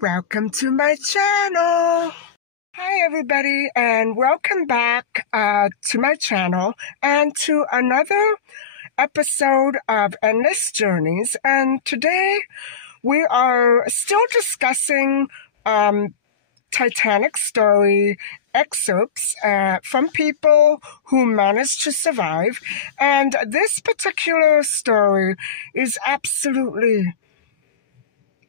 Welcome to my channel. Hi everybody, and welcome back to my channel and to another episode of Endless Journeys. And today we are still discussing Titanic story excerpts from people who managed to survive. And this particular story is absolutely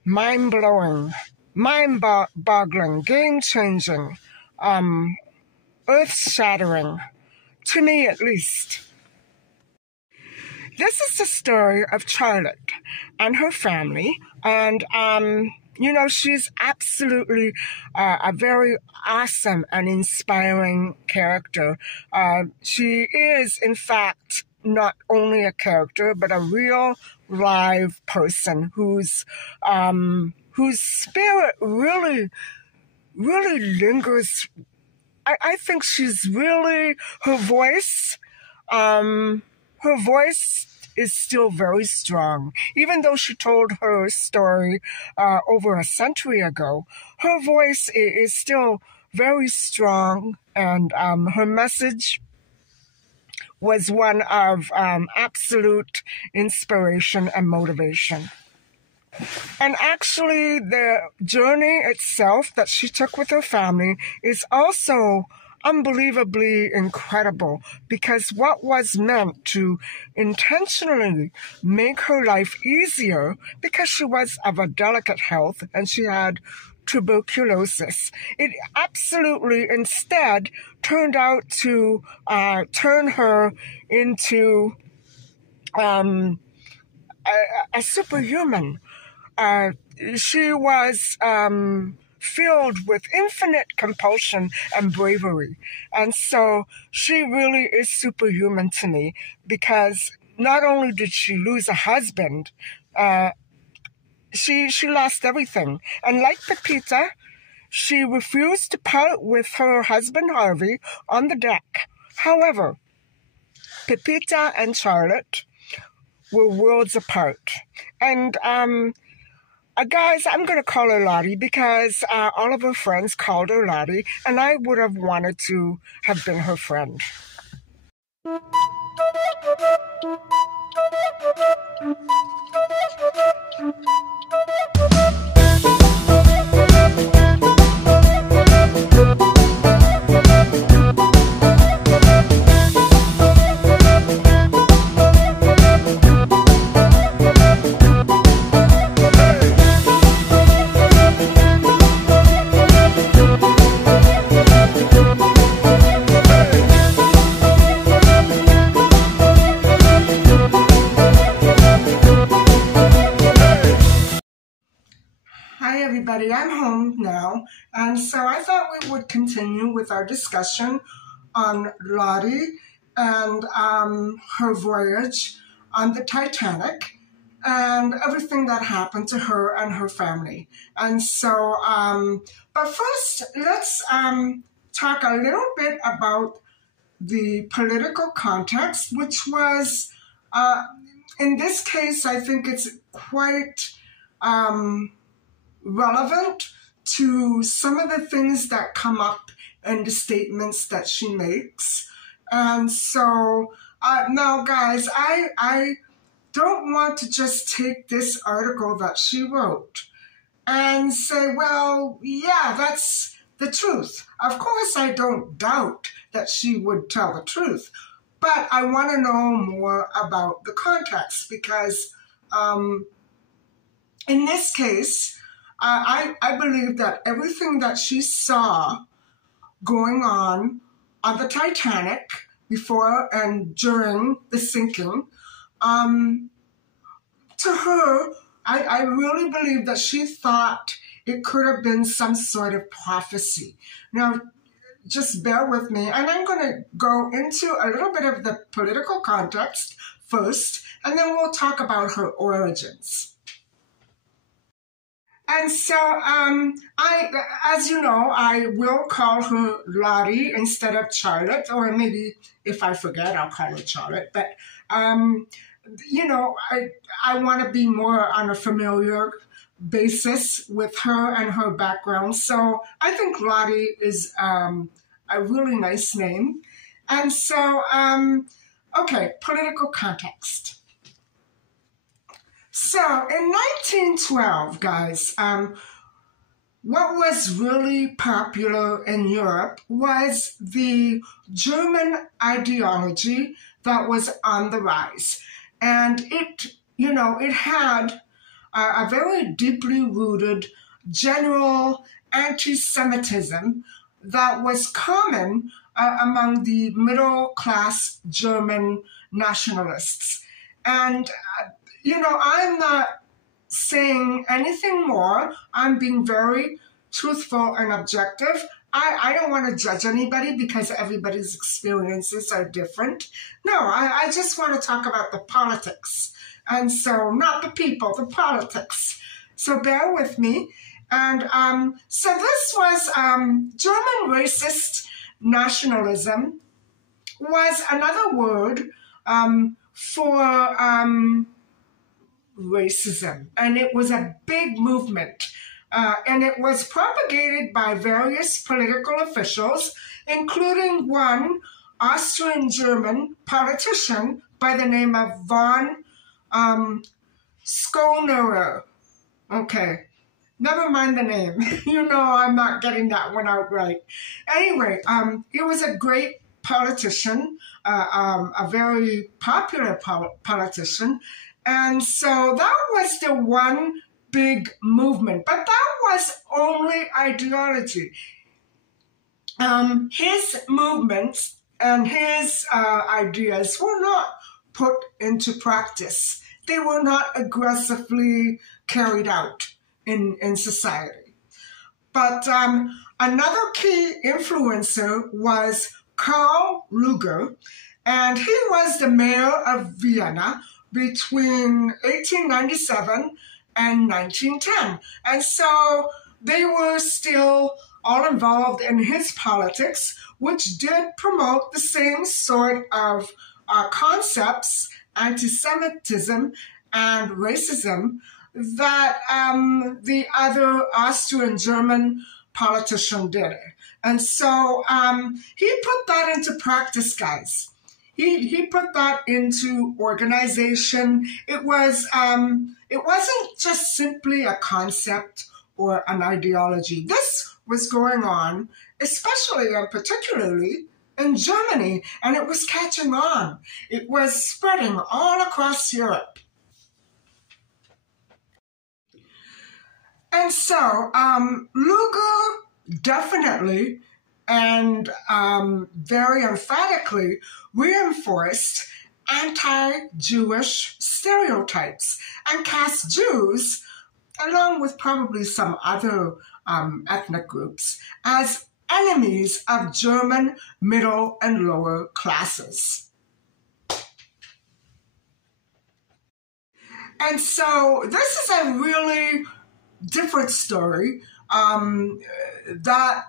mind-blowing, mind-boggling, game-changing, earth-shattering, to me at least. This is the story of Charlotte and her family, and you know, she's absolutely a very awesome and inspiring character. She is, in fact, not only a character, but a real live person whose spirit really lingers. I think she's really, her voice is still very strong. Even though she told her story over a century ago, her voice is still very strong, and her message was one of absolute inspiration and motivation. And actually, the journey itself that she took with her family is also unbelievably incredible, because what was meant to intentionally make her life easier, because she was of a delicate health and she had tuberculosis, it absolutely instead turned out to turn her into a superhuman. She was filled with infinite compulsion and bravery. And so she really is superhuman to me, because not only did she lose a husband, she lost everything. And like Pepita, she refused to part with her husband Harvey on the deck. However, Pepita and Charlotte were worlds apart. And guys, I'm going to call her Lottie, because all of her friends called her Lottie, and I would have wanted to have been her friend. Hi everybody, I'm home now, and so I thought we would continue with our discussion on Lottie and her voyage on the Titanic. and everything that happened to her and her family. And so, but first, let's talk a little bit about the political context, which was, in this case, I think it's quite relevant to some of the things that come up in the statements that she makes. And so, now guys, I don't want to just take this article that she wrote and say, well, yeah, that's the truth. Of course, I don't doubt that she would tell the truth, but I want to know more about the context because in this case, I believe that everything that she saw going on the Titanic before and during the sinking, to her, I really believe that she thought it could have been some sort of prophecy. Now, just bear with me, and I'm going to go into a little bit of the political context first, and then we'll talk about her origins. And so, as you know, I will call her Lottie instead of Charlotte, or maybe if I forget, I'll call her Charlotte. But, you know, I want to be more on a familiar basis with her and her background. So I think Lottie is a really nice name. And so, okay, political context. So in 1912, guys, what was really popular in Europe was the German ideology that was on the rise. And it, you know, it had a very deeply rooted general anti-Semitism that was common among the middle-class German nationalists. And you know, I'm not saying anything more. I'm being very truthful and objective. I don't want to judge anybody because everybody's experiences are different. No, I just want to talk about the politics. And so, not the people, the politics. So bear with me. And so this was German racist nationalism was another word for racism, and it was a big movement, and it was propagated by various political officials, including one Austrian-German politician by the name of von Schonerer. Okay, never mind the name. You know I'm not getting that one out right. Anyway, he was a great politician, a very popular politician. And so that was the one big movement, but that was only ideology. His movements and his ideas were not put into practice. They were not aggressively carried out in society. But another key influencer was Karl Lueger, and he was the mayor of Vienna between 1897 and 1910. And so they were still all involved in his politics, which did promote the same sort of concepts, anti-Semitism and racism, that the other Austrian-German politician did. And so he put that into practice, guys. He put that into organization. It wasn't just simply a concept or an ideology. This was going on, especially and particularly in Germany, and it was catching on. It was spreading all across Europe. And so Lueger definitely and very emphatically reinforced anti-Jewish stereotypes and cast Jews, along with probably some other ethnic groups, as enemies of German middle and lower classes. And so this is a really different story that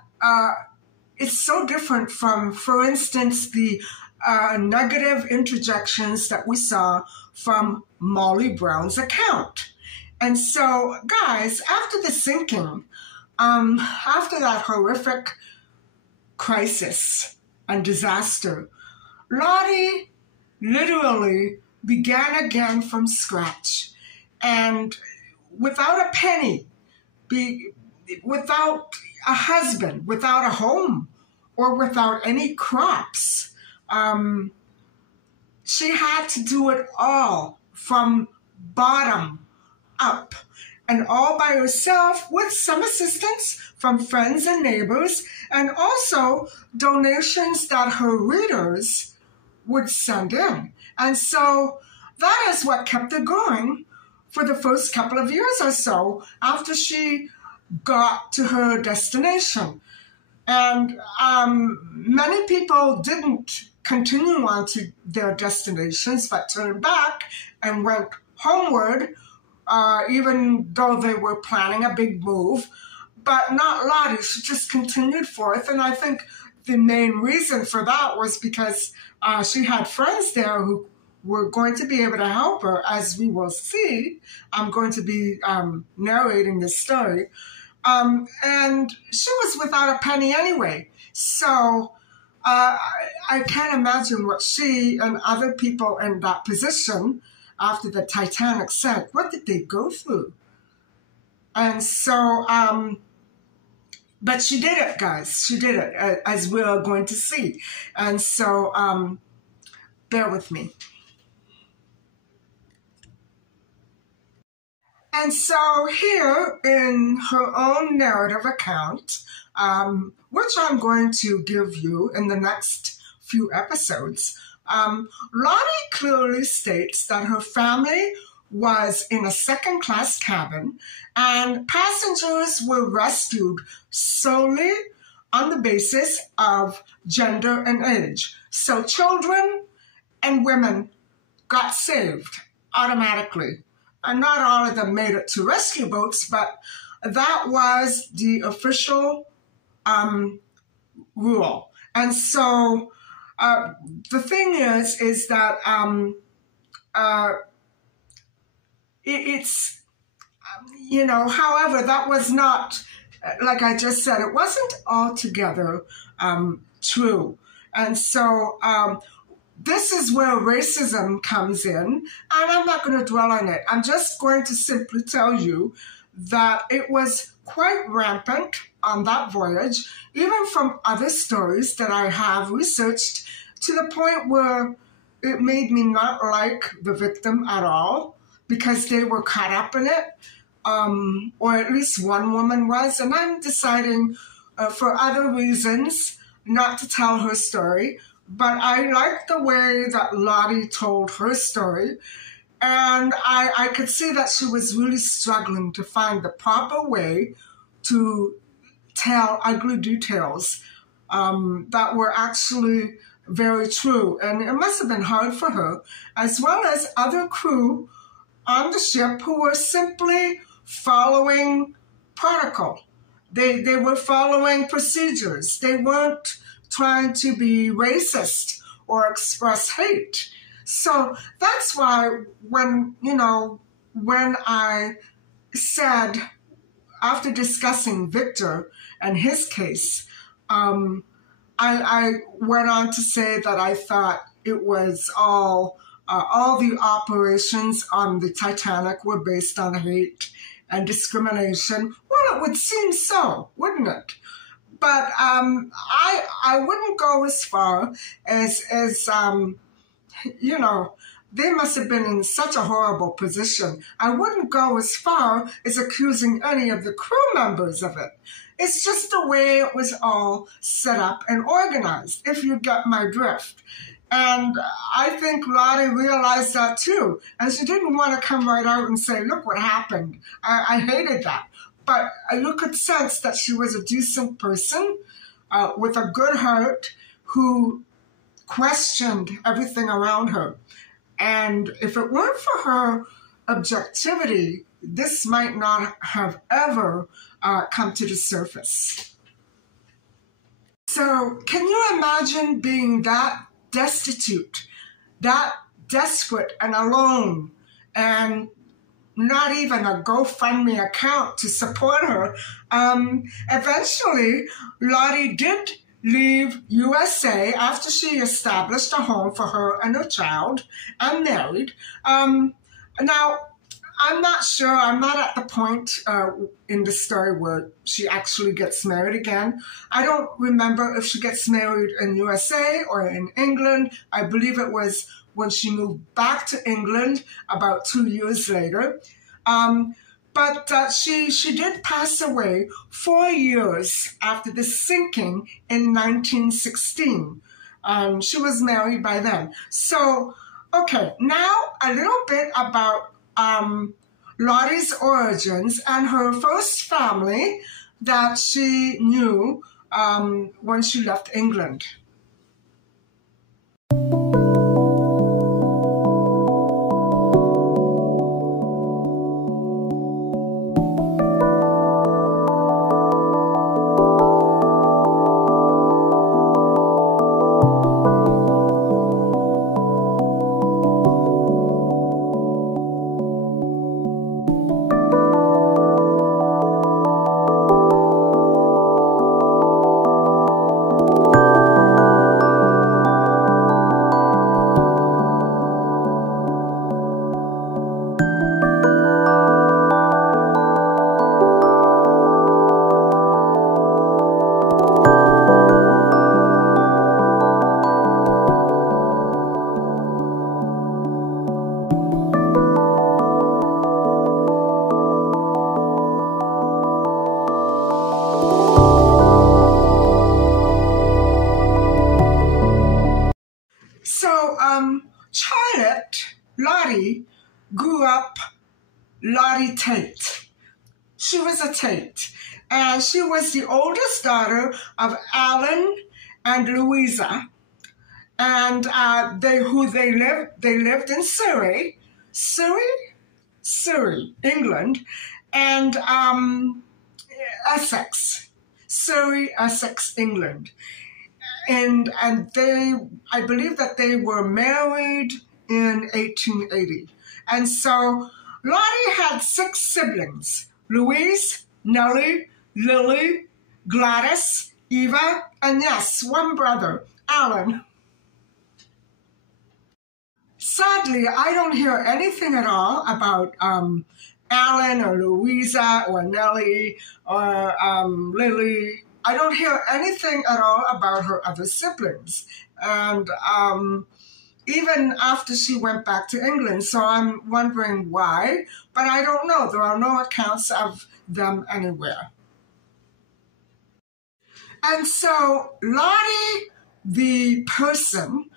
it's so different from, for instance, the negative interjections that we saw from Molly Brown's account. And so, guys, after the sinking, after that horrific crisis and disaster, Lottie literally began again from scratch, and without a penny, without a husband, without a home, or without any crops. She had to do it all from bottom up, and all by herself, with some assistance from friends and neighbors, and also donations that her readers would send in. And so that is what kept her going for the first couple of years or so after she got to her destination. And many people didn't continue on to their destinations, but turned back and went homeward, even though they were planning a big move. But not Lottie. She just continued forth. And I think the main reason for that was because she had friends there who were going to be able to help her, as we will see. I'm going to be narrating this story. And she was without a penny anyway. So I can't imagine what she and other people in that position after the Titanic sank, what did they go through? And so, but she did it, guys. She did it, as we are going to see. And so, bear with me. And so here in her own narrative account, which I'm going to give you in the next few episodes, Lottie clearly states that her family was in a second-class cabin and passengers were rescued solely on the basis of gender and age. So children and women got saved automatically. And not all of them made it to rescue boats, but that was the official rule. And so the thing is that it's, you know, however, that was not, like I just said, it wasn't altogether true. And so this is where racism comes in, and I'm not going to dwell on it. I'm just going to simply tell you that it was quite rampant on that voyage, even from other stories that I have researched, to the point where it made me not like the victim at all because they were caught up in it, or at least one woman was, and I'm deciding for other reasons not to tell her story. But I liked the way that Lottie told her story, and I could see that she was really struggling to find the proper way to tell ugly details that were actually very true. And it must have been hard for her, as well as other crew on the ship who were simply following protocol. They were following procedures. They weren't trying to be racist or express hate. So that's why when I said, after discussing Victor and his case, I went on to say that I thought it was all the operations on the Titanic were based on hate and discrimination. Well, it would seem so, wouldn't it? But I wouldn't go as far as they must have been in such a horrible position. I wouldn't go as far as accusing any of the crew members of it. It's just the way it was all set up and organized, if you get my drift. And I think Lottie realized that too. And she didn't want to come right out and say, look what happened. I hated that. But you could sense that she was a decent person with a good heart who questioned everything around her. And if it weren't for her objectivity, this might not have ever come to the surface. So can you imagine being that destitute, that desperate and alone, and not even a GoFundMe account to support her? Eventually, Lottie did leave USA after she established a home for her and her child and married. Now, I'm not sure, I'm not at the point in the story where she actually gets married again. I don't remember if she gets married in USA or in England. I believe it was when she moved back to England about 2 years later. But she did pass away 4 years after the sinking in 1916. She was married by then. So, okay, now a little bit about Lottie's origins and her first family that she knew when she left England. Lottie grew up Lottie Tate. She was a Tate, and she was the oldest daughter of Alan and Louisa, and they lived in Surrey, England, and Essex, Surrey, Essex, England, and I believe that they were married in 1880. And so Lottie had 6 siblings: Louise, Nellie, Lily, Gladys, Eva, and yes, 1 brother, Alan. Sadly, I don't hear anything at all about Alan or Louisa or Nellie or Lily. I don't hear anything at all about her other siblings. And even after she went back to England. So I'm wondering why, but I don't know. There are no accounts of them anywhere. And so Lottie, the person,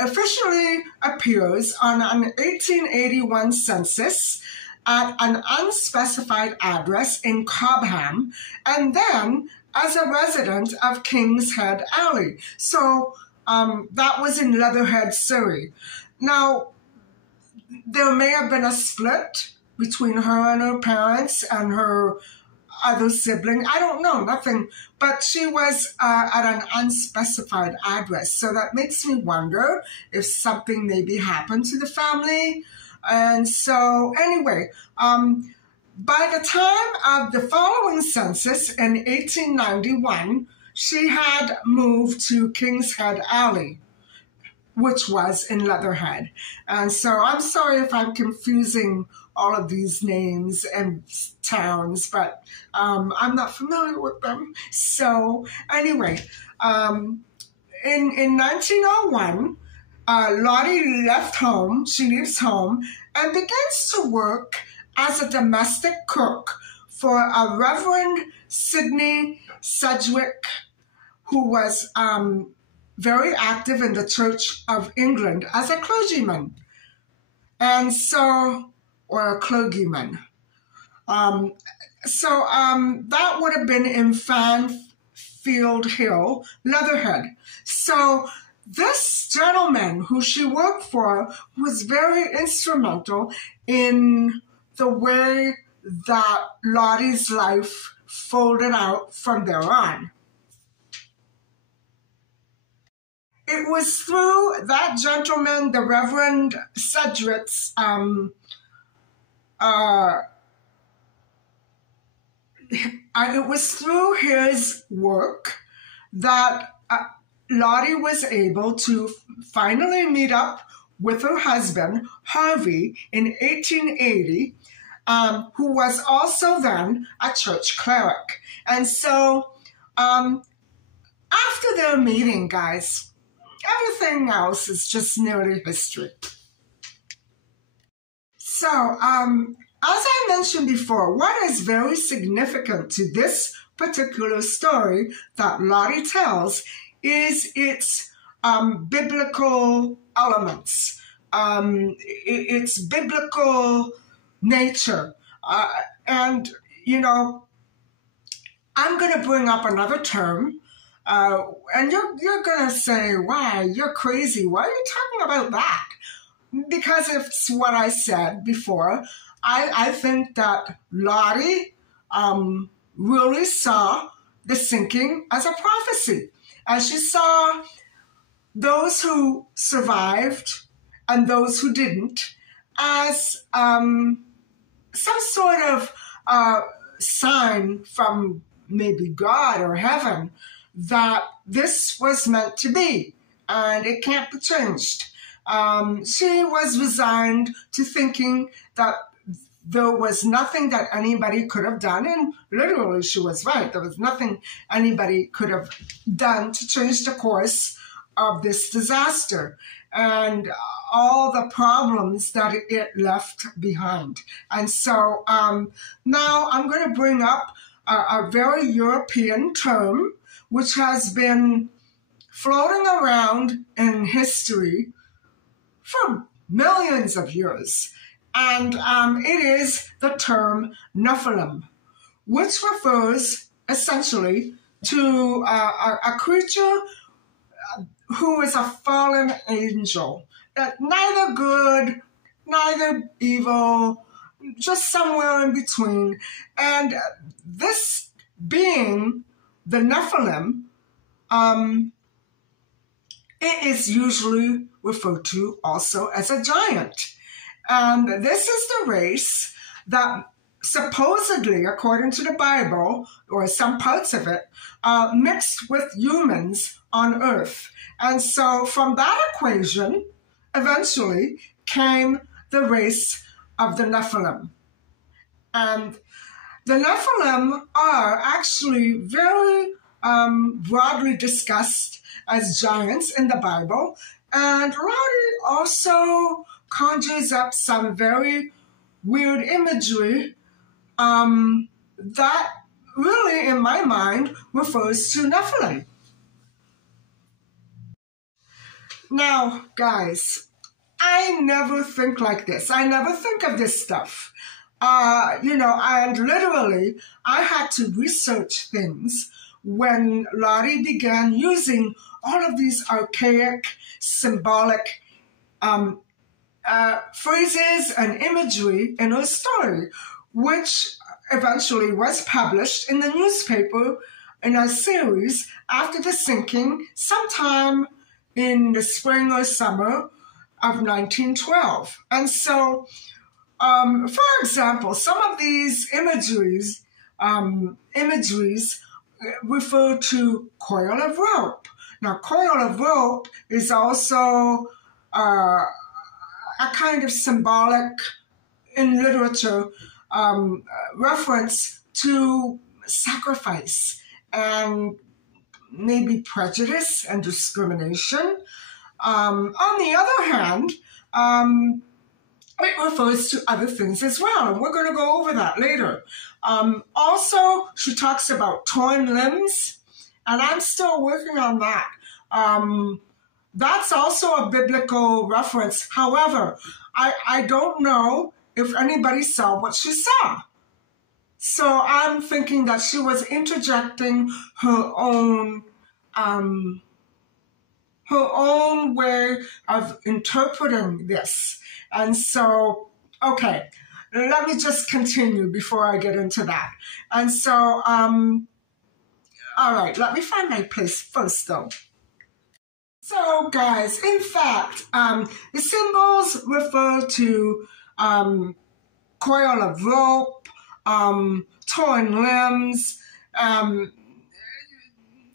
officially appears on an 1881 census at an unspecified address in Cobham, and then as a resident of King's Head Alley. So that was in Leatherhead, Surrey. Now, there may have been a split between her and her parents and her other sibling. I don't know, nothing. But she was at an unspecified address. So that makes me wonder if something maybe happened to the family. And so anyway, by the time of the following census in 1891, she had moved to King's Head Alley, which was in Leatherhead. And so I'm sorry if I'm confusing all of these names and towns, but I'm not familiar with them. So anyway, in 1901, Lottie left home, she leaves home, and begins to work as a domestic cook for a Reverend Sidney Sedgwick, who was very active in the Church of England as a clergyman. And so, or a clergyman. That would have been in Fanfield Hill, Leatherhead. So this gentleman who she worked for was very instrumental in the way that Lottie's life folded out from there on. It was through that gentleman, the Reverend Cedric's, it was through his work that Lottie was able to finally meet up with her husband, Harvey, in 1880, who was also then a church cleric. And so after their meeting, guys, everything else is just nearly history. So, as I mentioned before, what is very significant to this particular story that Lottie tells is its biblical elements, its biblical nature. And, you know, I'm going to bring up another term, and you're going to say, "Why, you're crazy. Why are you talking about that?" Because it's what I said before. I think that Lottie really saw the sinking as a prophecy. As she saw those who survived and those who didn't as some sort of sign from maybe God or heaven that this was meant to be and it can't be changed. She was resigned to thinking that there was nothing that anybody could have done, and literally she was right. There was nothing anybody could have done to change the course of this disaster and all the problems that it left behind. And so now I'm going to bring up a very European term which has been floating around in history for millions of years. And it is the term nephilim, which refers essentially to a creature who is a fallen angel, neither good, neither evil, just somewhere in between. And this being the Nephilim, it is usually referred to also as a giant. And this is the race that supposedly, according to the Bible, or some parts of it, mixed with humans on earth. And so from that equation, eventually came the race of the Nephilim. And the Nephilim are actually very broadly discussed as giants in the Bible. And Lottie also conjures up some very weird imagery that really, in my mind, refers to Nephilim. Now, guys, I never think like this. I never think of this stuff. And literally, I had to research things when Lottie began using all of these archaic, symbolic phrases and imagery in her story, which eventually was published in the newspaper in a series after the sinking sometime in the spring or summer of 1912. And so, for example, some of these imageries refer to coil of rope. Now, coil of rope is also a kind of symbolic, in literature, reference to sacrifice and maybe prejudice and discrimination. On the other hand, it refers to other things as well, and we're going to go over that later. Also, she talks about torn limbs, and I'm still working on that. That's also a biblical reference. However, I don't know if anybody saw what she saw. So I'm thinking that she was interjecting her own her own way of interpreting this. And so, okay, let me just continue before I get into that. And so, all right, let me find my place first, though. So, guys, in fact, the symbols refer to coil of rope, torn limbs,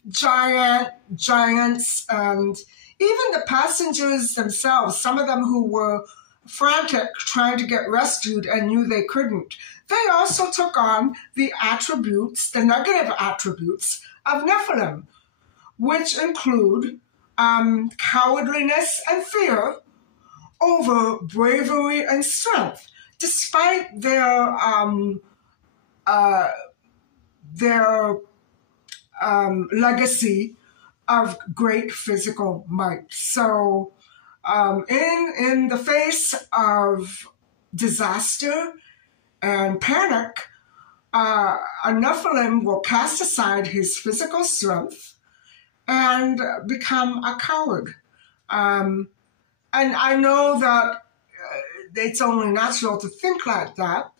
giants, and even the passengers themselves, some of them who were frantic trying to get rescued and knew they couldn't. They also took on the attributes, the negative attributes of Nephilim, which include cowardliness and fear over bravery and strength, despite their legacy of great physical might. So in the face of disaster and panic, a Nephilim will cast aside his physical strength and become a coward. And I know that it's only natural to think like that,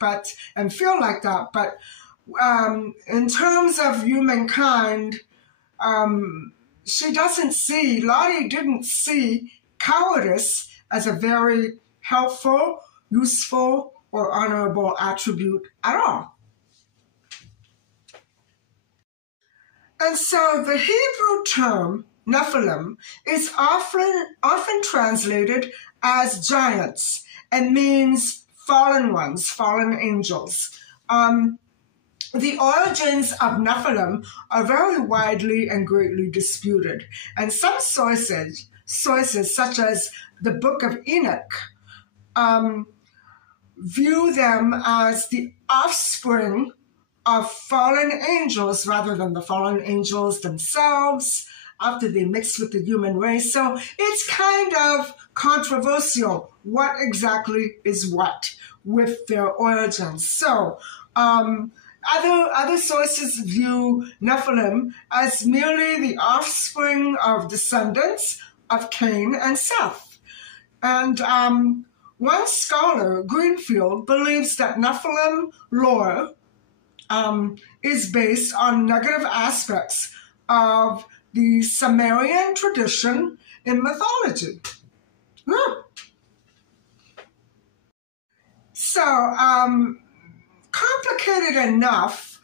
and feel like that, but in terms of humankind, Lottie didn't see cowardice as a very helpful, useful, or honorable attribute at all. And so the Hebrew term Nephilim is often translated as giants and means fallen ones, fallen angels. The origins of Nephilim are very widely and greatly disputed, and some sources such as the Book of Enoch, view them as the offspring of fallen angels rather than the fallen angels themselves after they mix with the human race. So it's kind of controversial what exactly is what with their origins. So other sources view Nephilim as merely the offspring of descendants of Cain and Seth. And one scholar, Greenfield, believes that nephilimlore is based on negative aspects of the Sumerian tradition in mythology. So, complicated enough,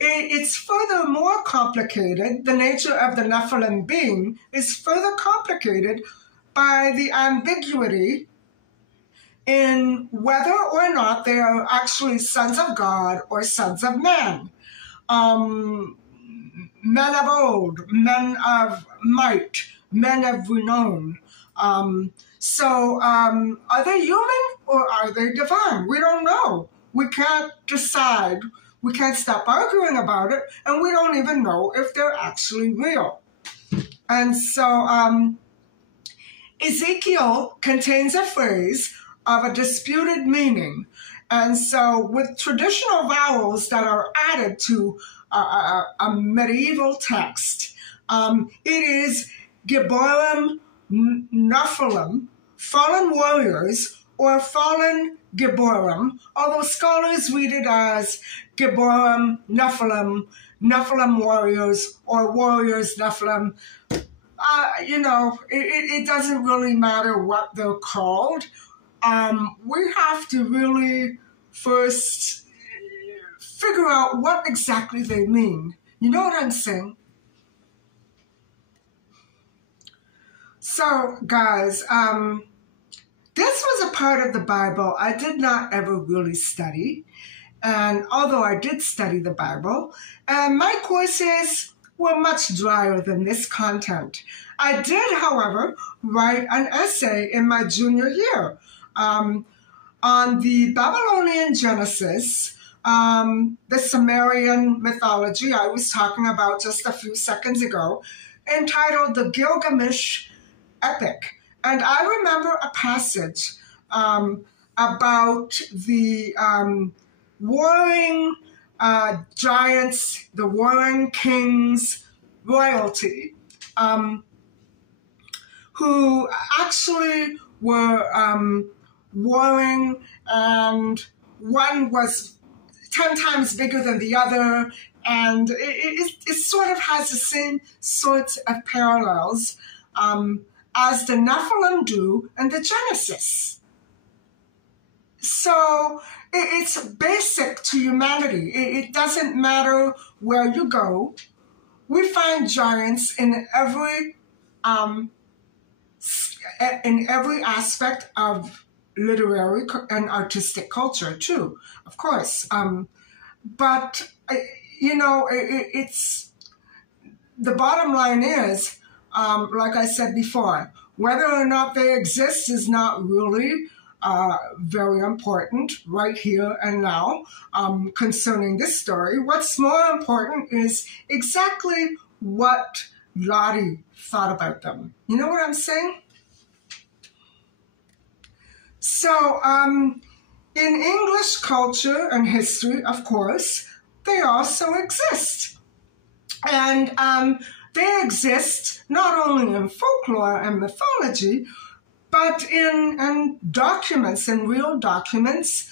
it's further more complicated. The nature of the Nephilim being is further complicated by the ambiguity in whether or not they are actually sons of God or sons of man. Men of old, men of might, men of renown. So are they human or are they divine? We don't know. We can't decide. We can't stop arguing about it, and we don't even know if they're actually real. And so Ezekiel contains a phrase of a disputed meaning. And so with traditional vowels that are added to a medieval text, it is Gibborim Nephilim, fallen warriors, or fallen Gibborim, although scholars read it as Gibborim Nephilim, Nephilim warriors, or warriors Nephilim. It doesn't really matter what they're called. We have to really first figure out what exactly they mean. You know what I'm saying? So, guys, this was a part of the Bible I did not ever really study. And although I did study the Bible, my courses were much drier than this content. I did, however, write an essay in my junior year on the Babylonian Genesis, the Sumerian mythology I was talking about just a few seconds ago, entitled The Gilgamesh Epic. And I remember a passage about the warring giants, the warring kings, royalty. who actually were warring, and one was 10 times bigger than the other, and it sort of has the same sorts of parallels as the Nephilim do in the Genesis. So it's basic to humanity. It doesn't matter where you go. We find giants in every aspect of literary and artistic culture too, of course. But you know, it's the bottom line is, like I said before, whether or not they exist is not really very important right here and now concerning this story. What's more important is exactly what Lottie thought about them. You know what I'm saying? So, in English culture and history, of course, they also exist. And they exist not only in folklore and mythology, but in documents, in real documents,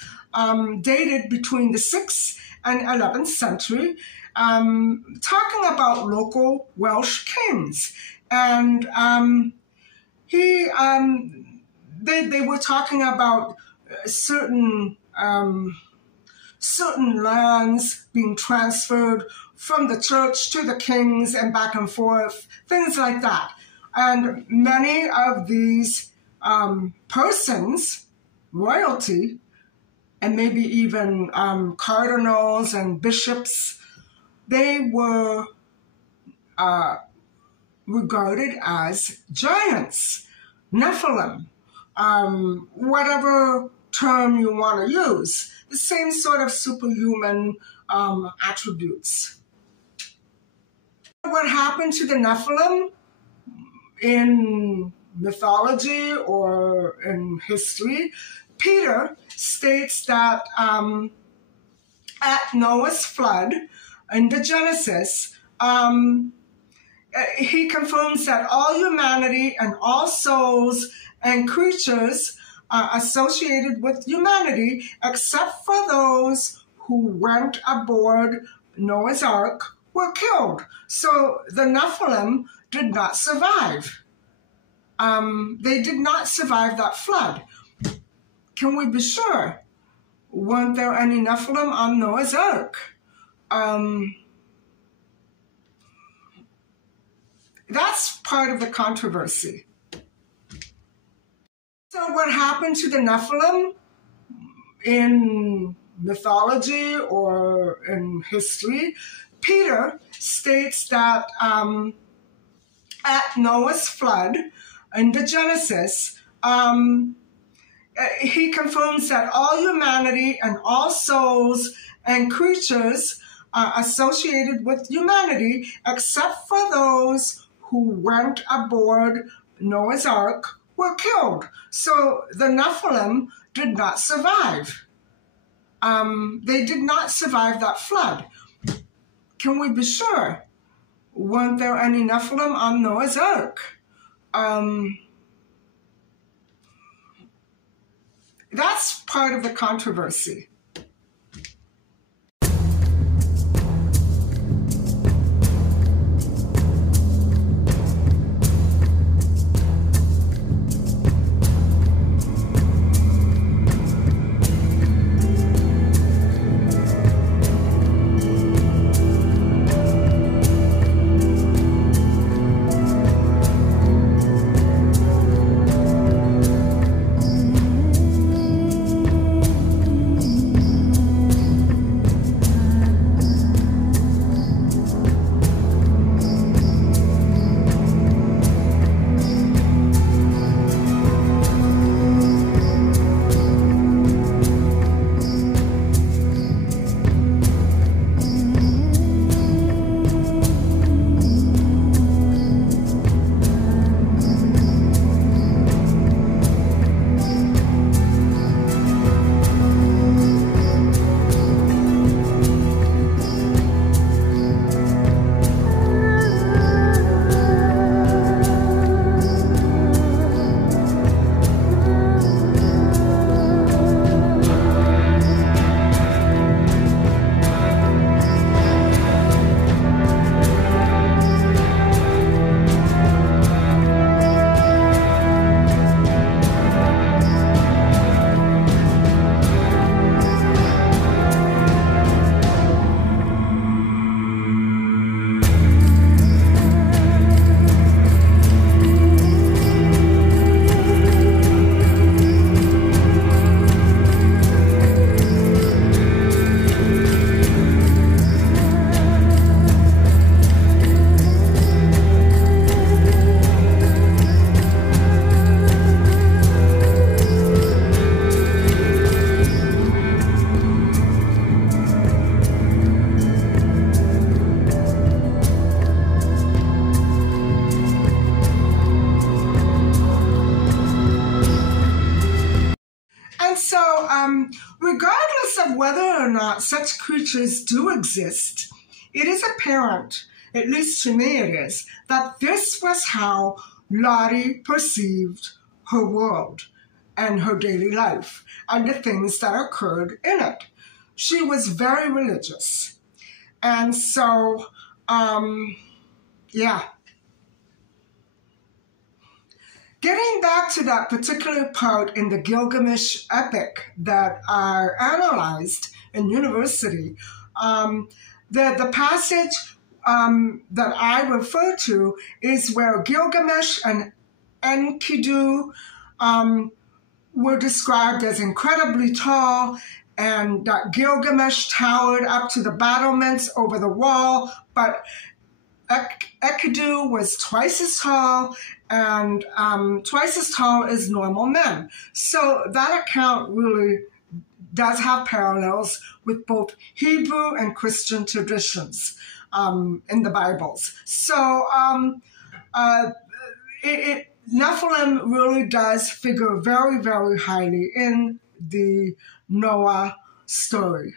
dated between the 6th and 11th century, talking about local Welsh kings. And they were talking about certain lands being transferred from the church to the kings and back and forth, things like that. And many of these persons, royalty, and maybe even cardinals and bishops, they were regarded as giants, Nephilim, whatever term you want to use, the same sort of superhuman attributes. What happened to the Nephilim in mythology or in history? Peter states that at Noah's flood in the Genesis, he confirms that all humanity and all souls and creatures associated with humanity, except for those who went aboard Noah's Ark, were killed. So the Nephilim did not survive. They did not survive that flood. Can we be sure? Weren't there any Nephilim on Noah's Ark? That's part of the controversy. So what happened to the Nephilim in mythology or in history? Peter states that at Noah's flood in the Genesis, he confirms that all humanity and all souls and creatures associated with humanity, except for those who went aboard Noah's Ark, were killed. So the Nephilim did not survive. They did not survive that flood. Can we be sure? Weren't there any Nephilim on Noah's Ark? That's part of the controversy. regardless of whether or not such creatures do exist, it is apparent, at least to me it is, that this was how Lottie perceived her world and her daily life and the things that occurred in it. She was very religious. And so, yeah. Getting back to that particular part in the Gilgamesh epic that I analyzed in university, the passage that I refer to is where Gilgamesh and Enkidu were described as incredibly tall, and that Gilgamesh towered up to the battlements over the wall, but enkidu was twice as tall, and twice as tall as normal men. So that account really does have parallels with both Hebrew and Christian traditions in the Bibles. So Nephilim really does figure very, very highly in the Noah story.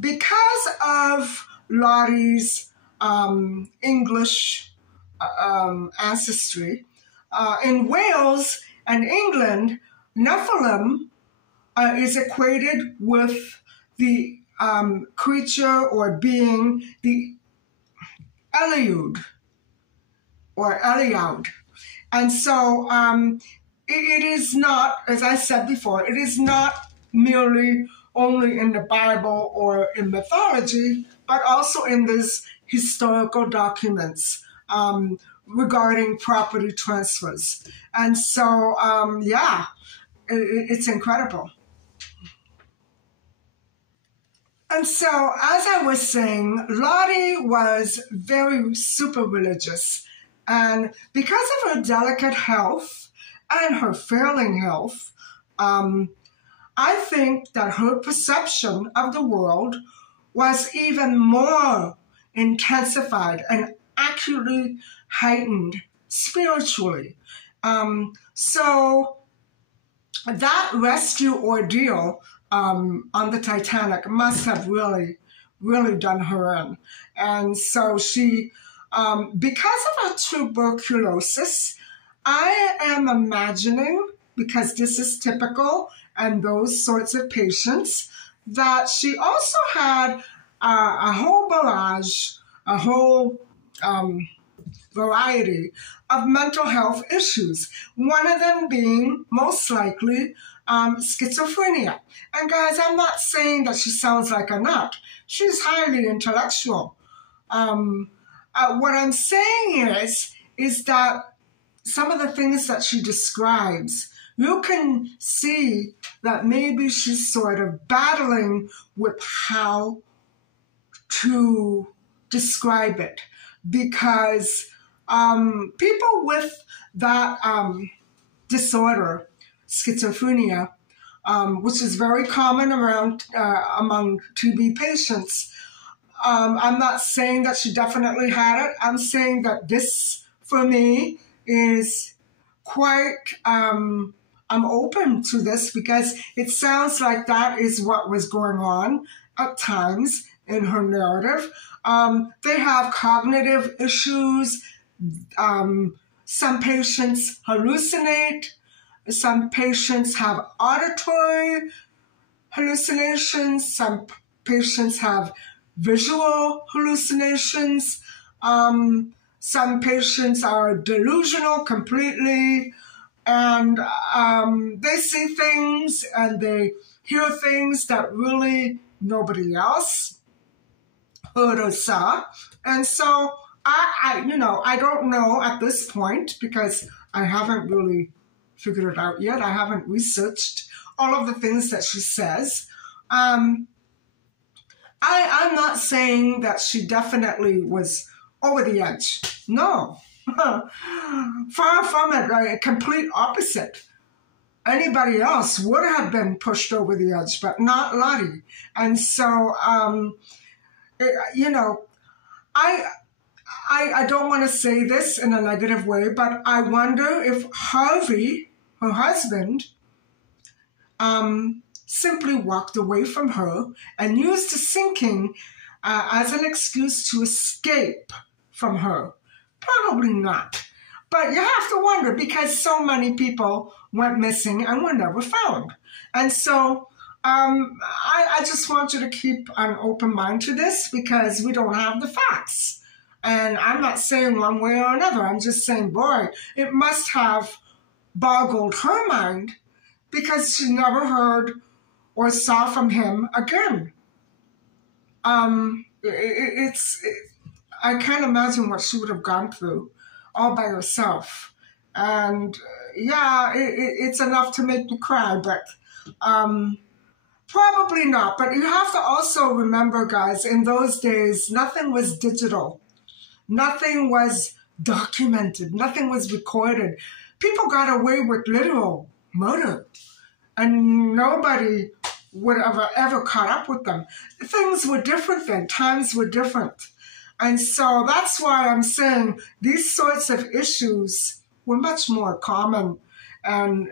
Because of Lottie's English ancestry, in Wales and England, Nephilim is equated with the creature or being, the Eliud or Eliud. And so it is not, as I said before, it is not merely only in the Bible or in mythology, but also in these historical documents regarding property transfers. And so, yeah, it's incredible. And so, as I was saying, Lottie was very super religious. And because of her delicate health and her failing health, I think that her perception of the world was even more intensified and actually heightened spiritually. So that rescue ordeal on the Titanic must have really, really done her in. And so she, because of her tuberculosis, I am imagining, because this is typical and those sorts of patients, that she also had a whole barrage, a whole variety of mental health issues, one of them being most likely schizophrenia. And guys, I'm not saying that she sounds like a nut. She's highly intellectual. What I'm saying is that some of the things that she describes, you can see that maybe she's sort of battling with how to describe it, because people with that disorder, schizophrenia, which is very common around among TB patients, I'm not saying that she definitely had it. I'm saying that this, for me, is quite, I'm open to this because it sounds like that is what was going on at times in her narrative. They have cognitive issues. Some patients hallucinate. Some patients have auditory hallucinations. Some patients have visual hallucinations. Some patients are delusional completely, and they see things and they hear things that really nobody else heard or saw. And so I don't know at this point, because I haven't really figured it out yet. I haven't researched all of the things that she says. I'm not saying that she definitely was over the edge. No. Far from it, a complete opposite. Anybody else would have been pushed over the edge, but not Lottie. And so, I don't want to say this in a negative way, but I wonder if Harvey, her husband, simply walked away from her and used the sinking as an excuse to escape from her. Probably not. But you have to wonder, because so many people went missing and were never found. And so I just want you to keep an open mind to this, because we don't have the facts. And I'm not saying one way or another. I'm just saying, boy, it must have boggled her mind, because she never heard or saw from him again. I can't imagine what she would have gone through all by herself. And yeah, it's enough to make me cry, but probably not. But you have to also remember, guys, in those days, nothing was digital. Nothing was documented. Nothing was recorded. People got away with literal murder, and nobody would have ever caught up with them. Things were different then. Times were different. And so that's why I'm saying these sorts of issues were much more common. And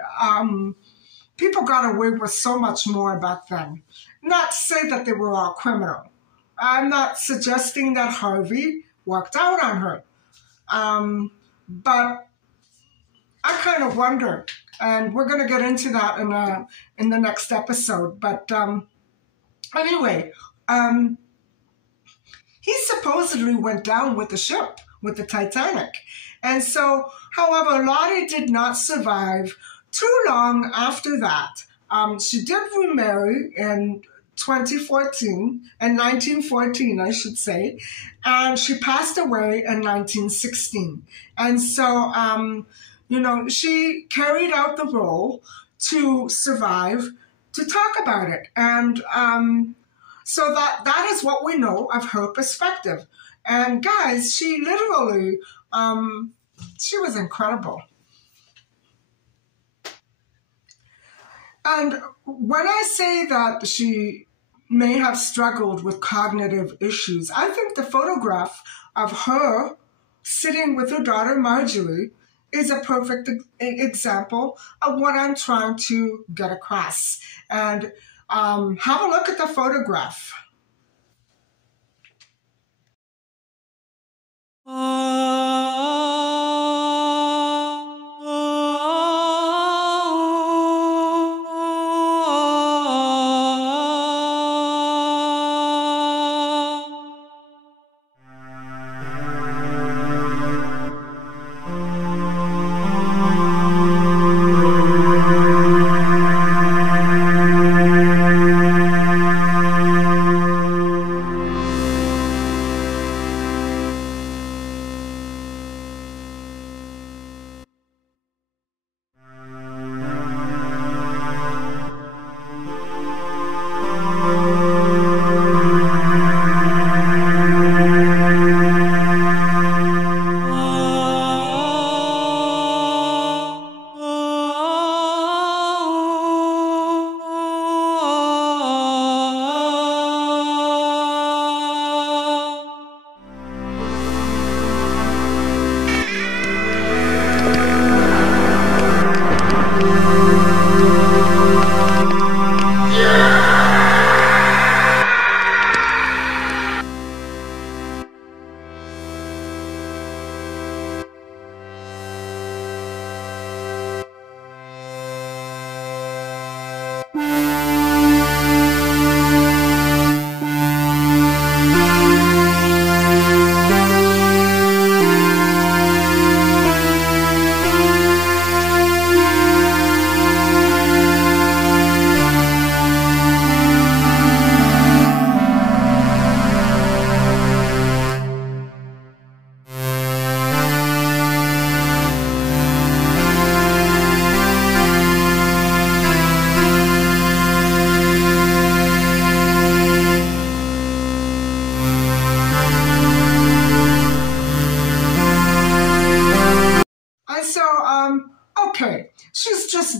people got away with so much more back then. Not to say that they were all criminal. I'm not suggesting that Harvey walked out on her. But I kind of wonder, and we're going to get into that in the next episode. But anyway, he supposedly went down with the ship, with the Titanic. And so, however, Lottie did not survive too long after that. She did remarry in 1914, I should say, and she passed away in 1916. And so, she carried out the role to survive, to talk about it. And so that is what we know of her perspective. And guys, she literally, she was incredible. And when I say that she may have struggled with cognitive issues, I think the photograph of her sitting with her daughter Marjorie is a perfect example of what I'm trying to get across. And have a look at the photograph.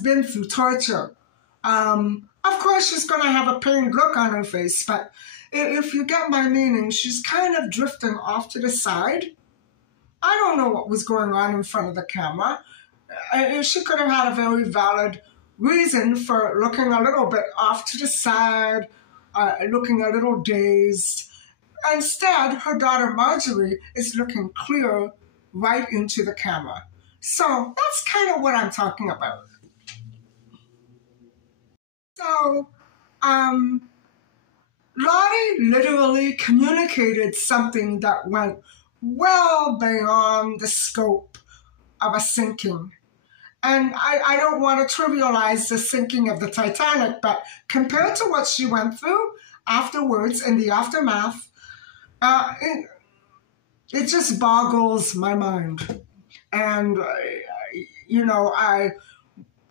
been through torture. Of course, she's going to have a pained look on her face, but if you get my meaning, she's kind of drifting off to the side. I don't know what was going on in front of the camera. She could have had a very valid reason for looking a little bit off to the side, looking a little dazed. Instead, her daughter Marjorie is looking clear right into the camera. So that's kind of what I'm talking about. So, Lottie literally communicated something that went well beyond the scope of a sinking. And I don't want to trivialize the sinking of the Titanic, but compared to what she went through afterwards in the aftermath, it just boggles my mind. And,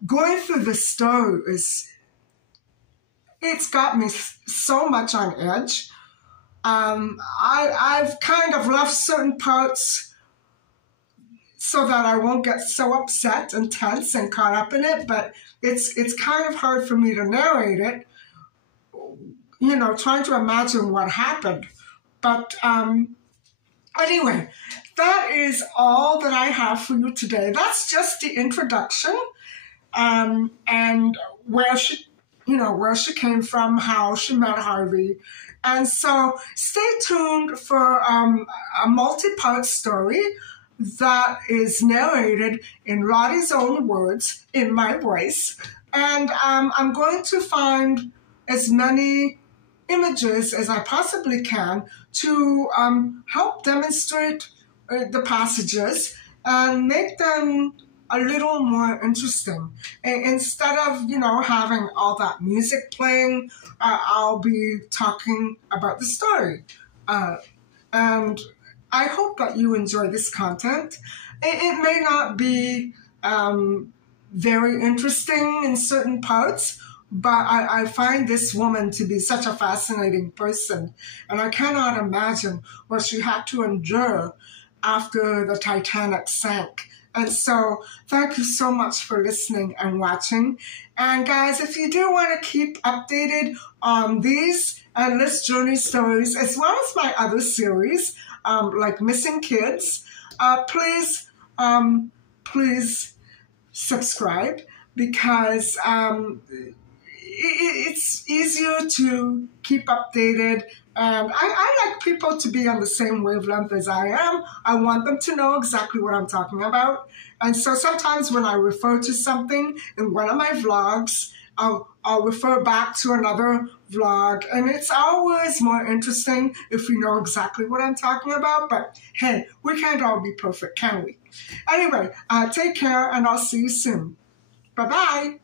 going through this story it's got me so much on edge. I've kind of left certain parts so that I won't get so upset and tense and caught up in it, but it's kind of hard for me to narrate it, trying to imagine what happened. But anyway, that is all that I have for you today. That's just the introduction, and where she came from, how she met Harvey. And so stay tuned for a multi-part story that is narrated in Lottie's own words, in my voice. And I'm going to find as many images as I possibly can to help demonstrate the passages and make them a little more interesting. Instead of, having all that music playing, I'll be talking about the story. And I hope that you enjoy this content. It may not be very interesting in certain parts, but I find this woman to be such a fascinating person. And I cannot imagine what she had to endure after the Titanic sank. And so thank you so much for listening and watching. And guys, if you do want to keep updated on these endless journey stories, as well as my other series, like Missing Kids, please subscribe, because it's easier to keep updated. And I like people to be on the same wavelength as I am. I want them to know exactly what I'm talking about. And so sometimes when I refer to something in one of my vlogs, I'll refer back to another vlog. And it's always more interesting if we know exactly what I'm talking about. But hey, we can't all be perfect, can we? Anyway, take care, and I'll see you soon. Bye-bye.